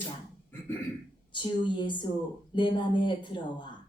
자, 주 예수 내 맘에 들어와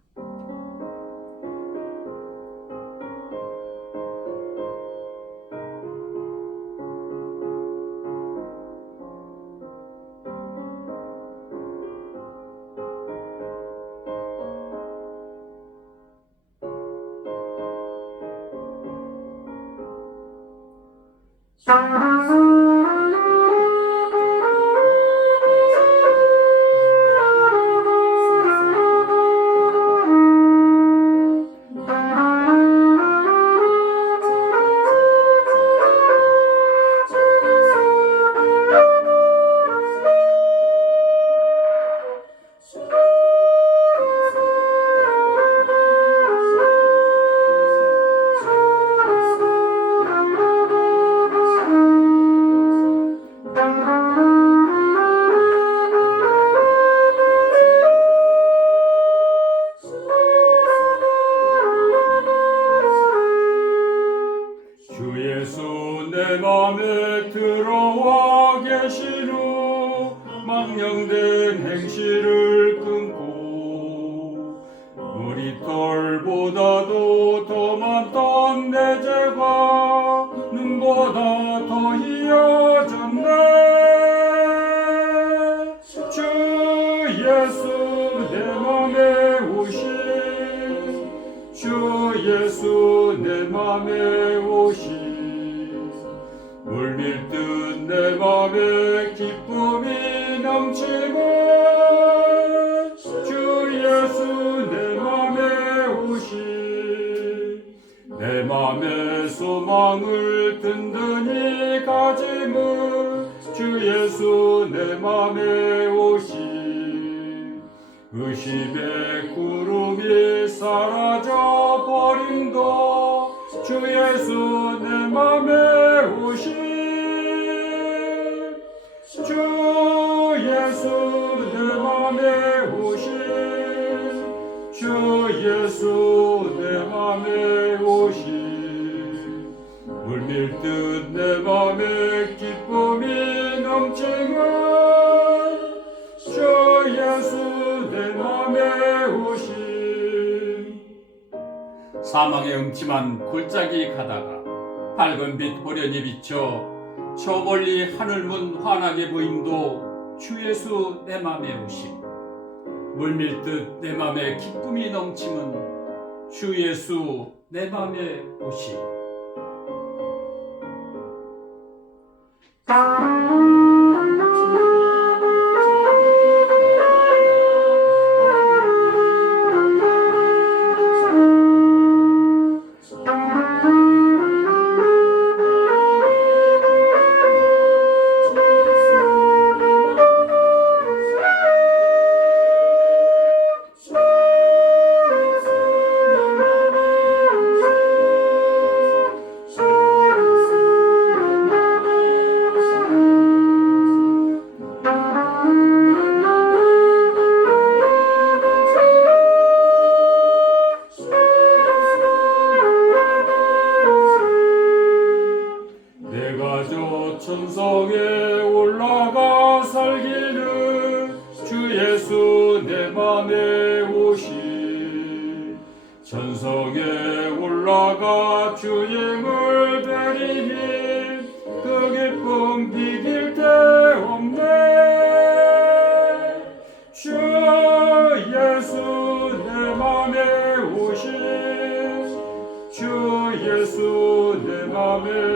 내 맘에 들어와 계시루 망령된 행실을 끊고 우리 털보다도 더 많던 내 죄가 눈보다 더 희어졌네. 주 예수 내 맘에 오신 주 예수 내 맘에 오신 물밀듯 내 맘에 기쁨이 넘치고 주 예수 내 맘에 오신 내 맘에 소망을 든든히 가짐은 주 예수 내 맘에 오신 의심의 구름이 사라져 버림도 주 예수 내 맘에 오신 주 예수 내 맘에 오신 주 예수 내 맘에 오신 물밀듯 내 맘에 기쁨이 넘치는 주 예수 내 맘에 오신 사망의 음침한 골짜기 가다가 밝은 빛 호련히 비쳐 저 멀리 하늘문 환하게 보임도 주 예수 내 맘에 오심 물밀듯 내 맘에 기쁨이 넘침은 주 예수 내 맘에 오심 살기를 주 예수 내 맘에 오시. 천성에 올라가 주님을 뵈리니 그 기쁨 비길 데 없네. 주 예수 내 맘에 오신 주 예수 내 맘에